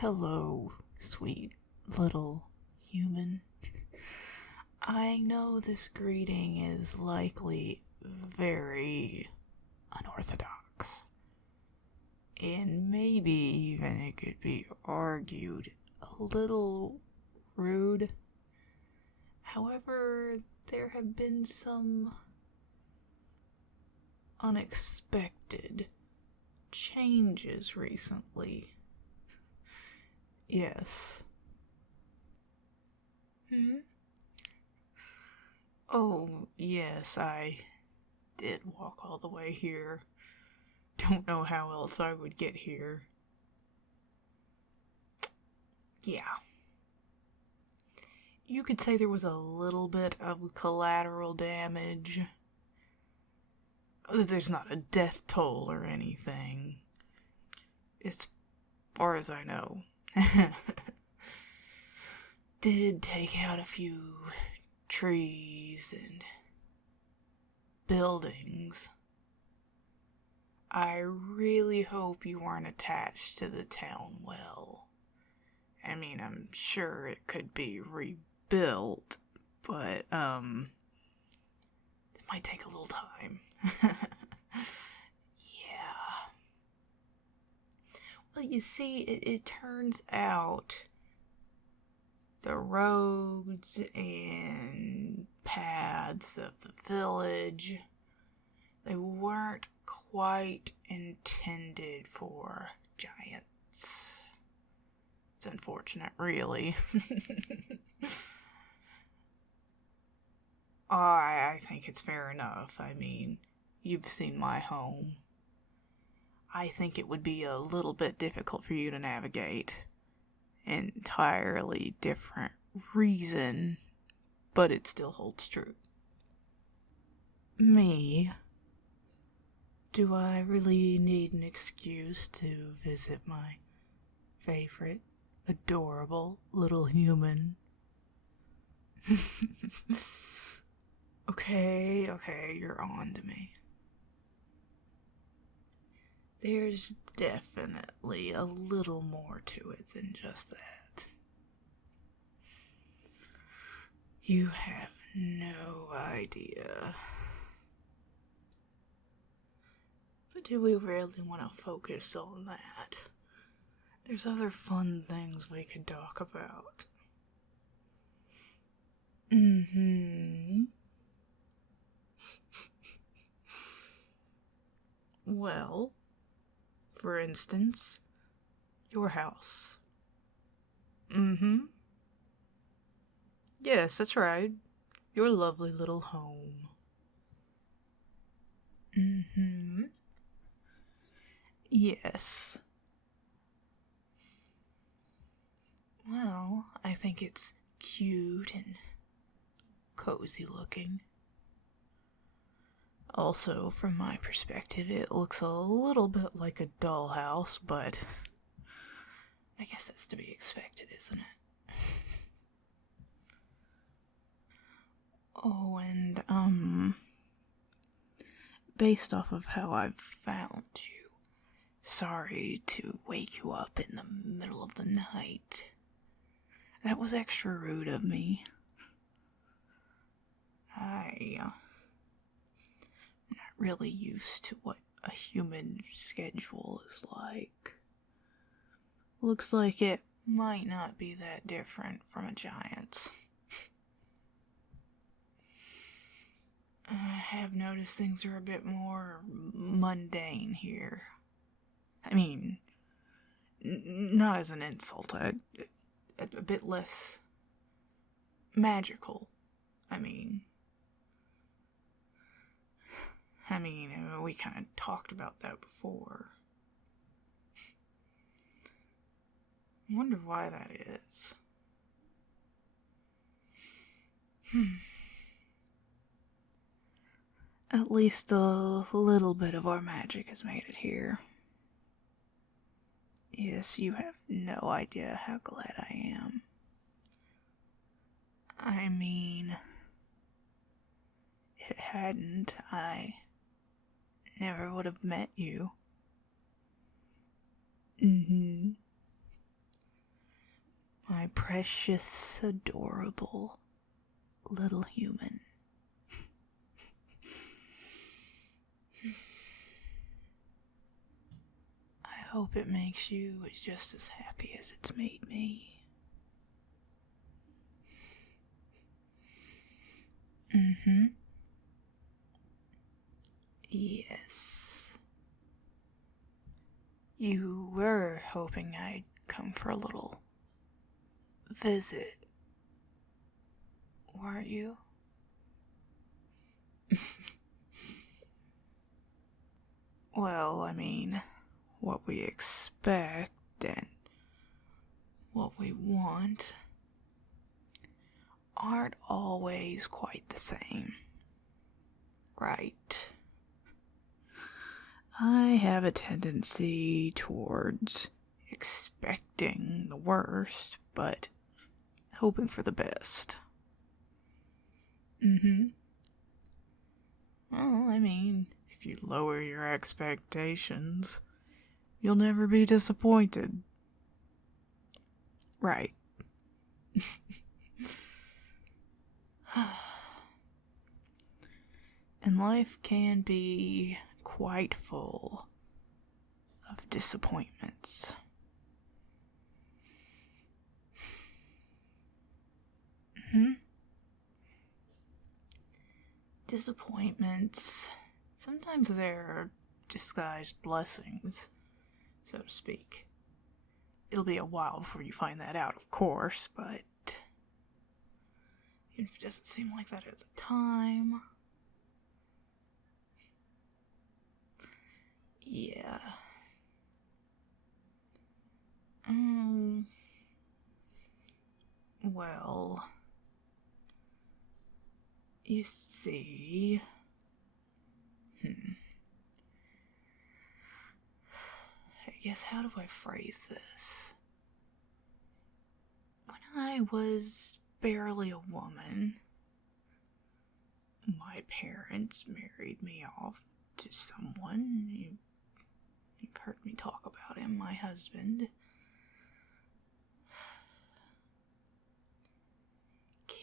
Hello, sweet little human. I know this greeting is likely very unorthodox, and maybe even it could be argued a little rude. However, there have been some unexpected changes recently. Yes. Oh, yes, I did walk all the way here. Don't know how else I would get here. Yeah. You could say there was a little bit of collateral damage. There's not a death toll or anything, as far as I know. Did take out a few trees and buildings. I really hope you weren't attached to the town well. I mean, I'm sure it could be rebuilt, but, it might take a little time. Yeah. Well, you see, it turns out the roads and paths of the village, they weren't quite intended for giants. It's unfortunate, really. I think it's fair enough. I mean, you've seen my home. I think it would be a little bit difficult for you to navigate. Entirely different reason, but it still holds true. Me? Do I really need an excuse to visit my favorite, adorable little human? Okay, you're on to me. There's definitely a little more to it than just that. You have no idea. But do we really want to focus on that? There's other fun things we could talk about. Well, for instance, your house. Yes, that's right. Your lovely little home. Yes. Well, I think it's cute and cozy looking. Also, from my perspective, it looks a little bit like a dollhouse, but I guess that's to be expected, isn't it? Oh, and, based off of how I've found you, sorry to wake you up in the middle of the night. That was extra rude of me. I'm not really used to what a human schedule is like. Looks like it might not be that different from a giant's. I have noticed things are a bit more mundane here. I mean, not as an insult, a bit less magical. I mean, we kind of talked about that before. I wonder why that is. At least a little bit of our magic has made it here. Yes, you have no idea how glad I am. I mean, if it hadn't, I never would have met you. my precious, adorable little human. I hope it makes you just as happy as it's made me. Yes. You were hoping I'd come for a little visit, weren't you? Well, I mean, what we expect and what we want aren't always quite the same, right? I have a tendency towards expecting the worst, but hoping for the best. Well, I mean, if you lower your expectations, you'll never be disappointed. Right. And life can be quite full of disappointments. Disappointments, sometimes they're disguised blessings, so to speak. It'll be a while before you find that out, of course, but even if it doesn't seem like that at the time. Yeah. Well, you see, I guess, how do I phrase this? When I was barely a woman, my parents married me off to someone. You've heard me talk about him, my husband.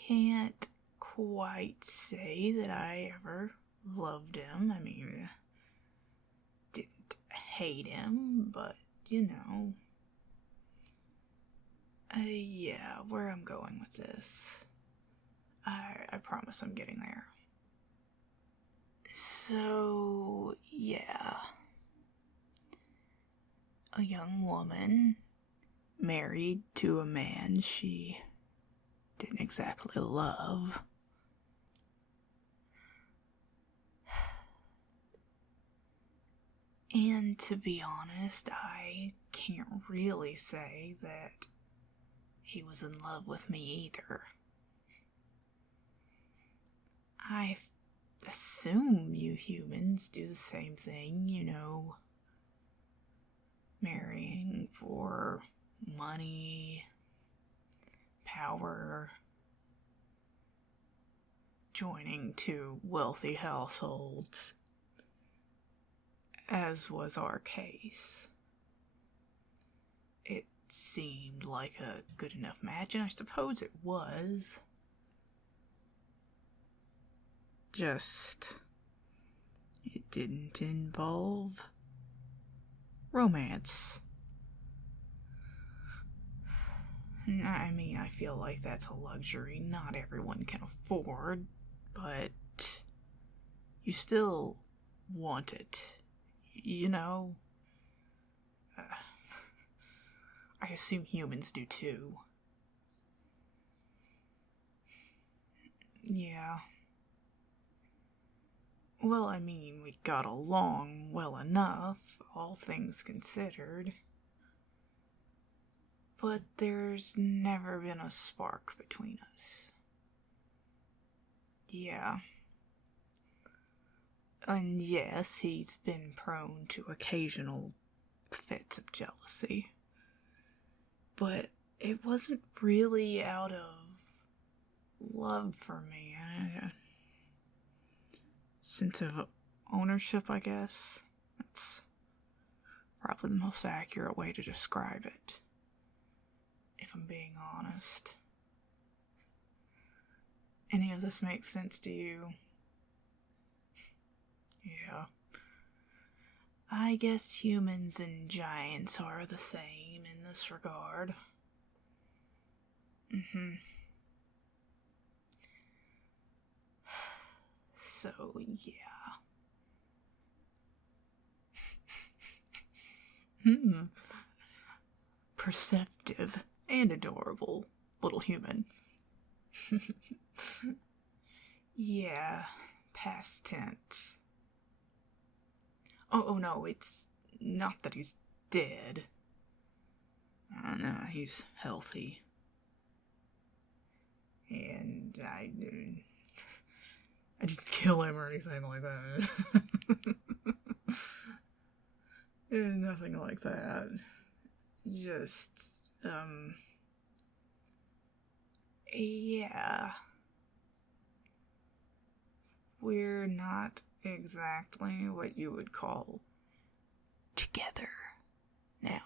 Can't quite say that I ever loved him. I mean, didn't hate him, but, yeah, where I'm going with this, I promise I'm getting there. So, yeah. A young woman married to a man she didn't exactly love. And to be honest, I can't really say that he was in love with me either. I assume you humans do the same thing, marrying for money, power, joining two wealthy households, as was our case. It seemed like a good enough match, and I suppose it was. Just, it didn't involve romance. I mean, I feel like that's a luxury not everyone can afford, but you still want it, I assume humans do too. Yeah. Well, I mean, we got along well enough, all things considered. But there's never been a spark between us. Yeah. And yes, he's been prone to occasional fits of jealousy. But it wasn't really out of love for me. Sense of ownership, I guess. That's probably the most accurate way to describe it. if I'm being honest. Any of this makes sense to you? Yeah. I guess humans and giants are the same in this regard. So, yeah. Perceptive and adorable little human. Yeah, past tense. Oh no, it's not that he's dead. I don't know, he's healthy. And I didn't kill him or anything like that. Nothing like that. Just, yeah. We're not exactly what you would call together now.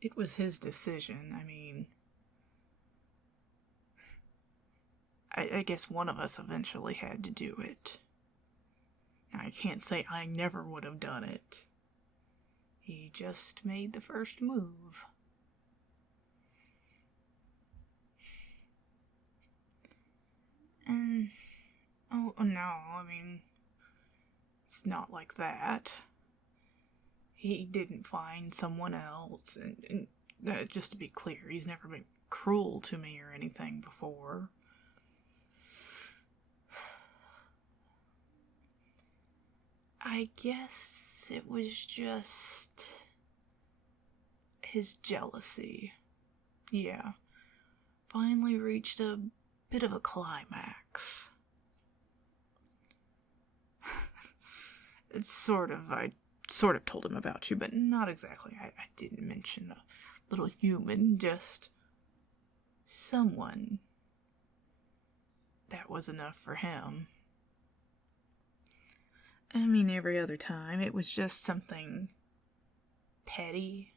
It was his decision. I mean, I guess one of us eventually had to do it. I can't say I never would have done it. He just made the first move. And, oh no, I mean, it's not like that. He didn't find someone else, and just to be clear, he's never been cruel to me or anything before. I guess it was just his jealousy. Yeah. Finally reached a bit of a climax. I sort of told him about you, but not exactly. I didn't mention a little human, just someone. That was enough for him. I mean, every other time, it was just something petty.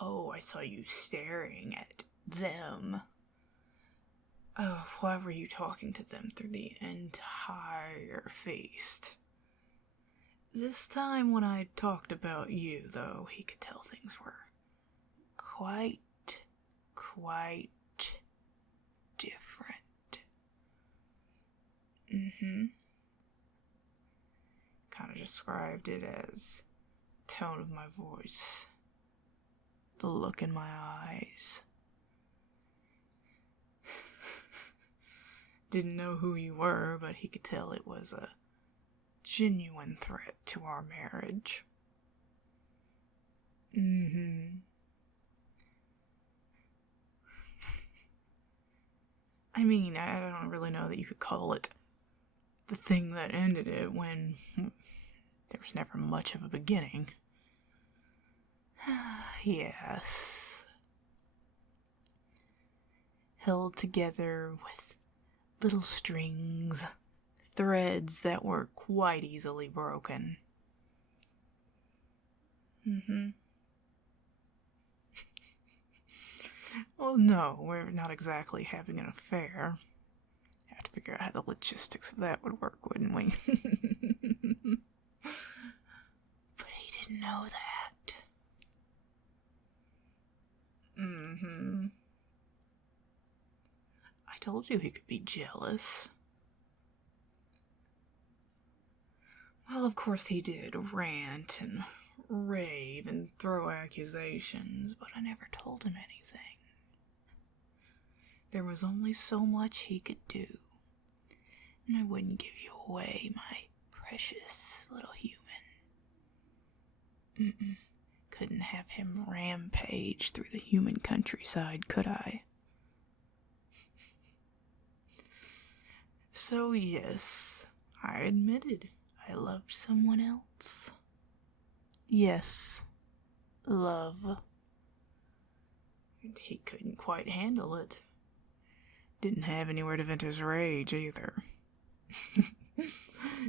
Oh, I saw you staring at them. Oh, why were you talking to them through the entire feast? This time when I talked about you, though, he could tell things were quite different. Kind of described it as the tone of my voice, the look in my eyes. Didn't know who you were, but he could tell it was a genuine threat to our marriage. I mean, I don't really know that you could call it the thing that ended it when there was never much of a beginning. Yes. Held together with little strings, threads that were quite easily broken. Well, no, we're not exactly having an affair. Have to figure out how the logistics of that would work, wouldn't we? But he didn't know that. I told you he could be jealous. Well, of course he did rant and rave and throw accusations, but I never told him anything. There was only so much he could do, and I wouldn't give you away, my precious little human. Couldn't have him rampage through the human countryside, could I? So yes, I admitted I loved someone else. Yes, love. And he couldn't quite handle it. Didn't have anywhere to vent his rage either.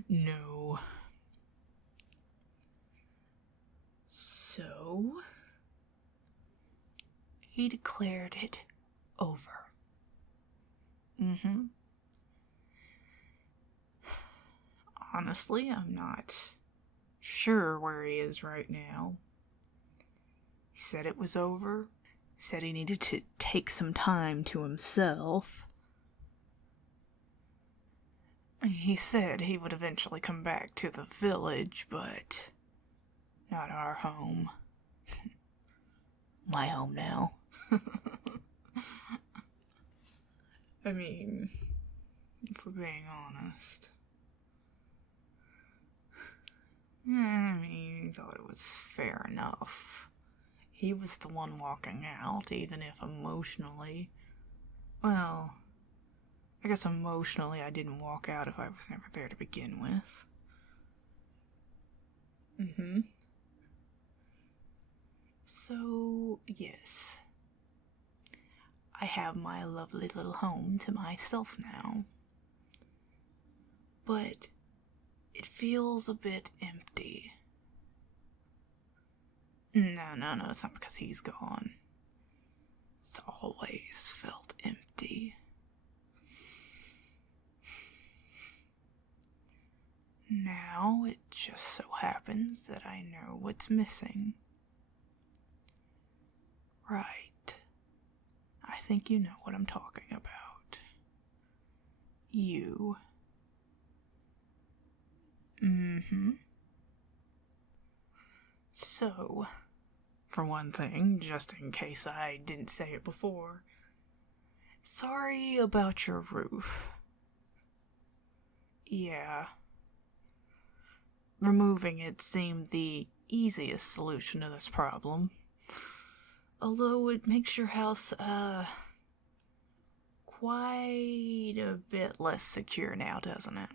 No. he declared it over. Honestly, I'm not sure where he is right now. He said it was over, said he needed to take some time to himself. He said he would eventually come back to the village, but not our home. My home now. I mean, if we're being honest. He thought it was fair enough. He was the one walking out, even if emotionally. Well, I guess emotionally I didn't walk out if I was never there to begin with. So, yes. I have my lovely little home to myself now. But it feels a bit empty. No, it's not because he's gone. It's always felt empty. Now it just so happens that I know what's missing. Right. I think you know what I'm talking about. You. So, for one thing, just in case I didn't say it before, sorry about your roof. Yeah. Removing it seemed the easiest solution to this problem. Although it makes your house, quite a bit less secure now, doesn't it?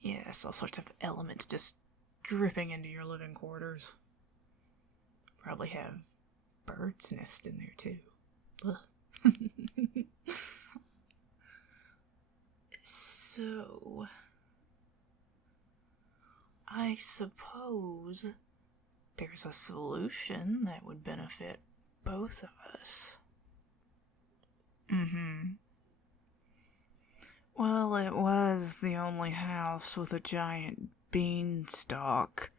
Yes, all sorts of elements just dripping into your living quarters. Probably have birds' nest in there, too. So, I suppose there's a solution that would benefit both of us. Well, it was the only house with a giant beanstalk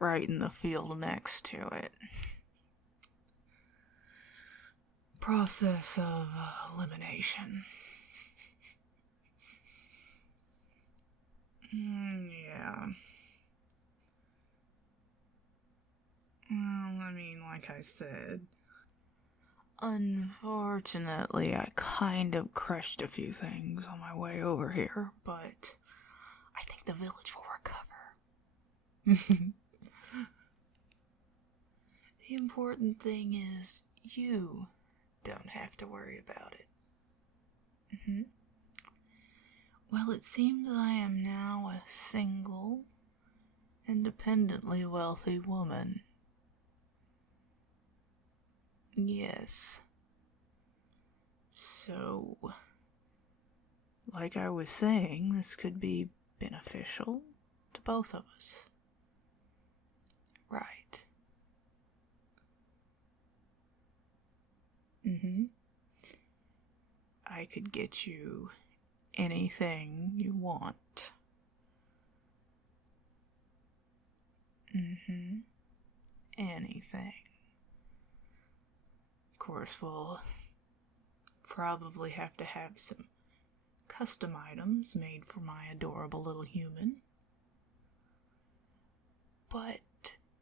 right in the field next to it. Process of elimination. Yeah. Well, I mean, like I said, unfortunately, I kind of crushed a few things on my way over here, but I think the village will recover. The important thing is you don't have to worry about it. Well, it seems I am now a single, independently wealthy woman. Yes. So, like I was saying, this could be beneficial to both of us. Right. I could get you anything you want. Anything. Of course, we'll probably have to have some custom items made for my adorable little human. But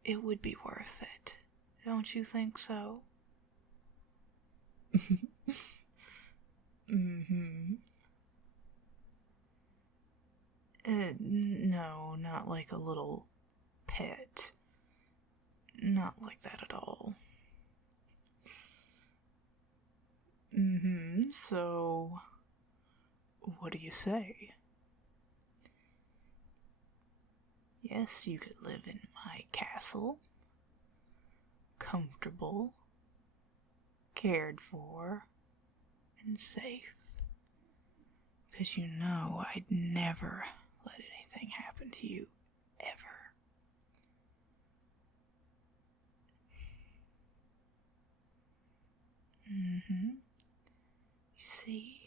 it would be worth it. Don't you think so? No, not like a little pet. Not like that at all. So, what do you say? Yes, you could live in my castle. Comfortable, cared for, and safe. Because you know I'd never let anything happen to you, ever. Mm-hmm. You see,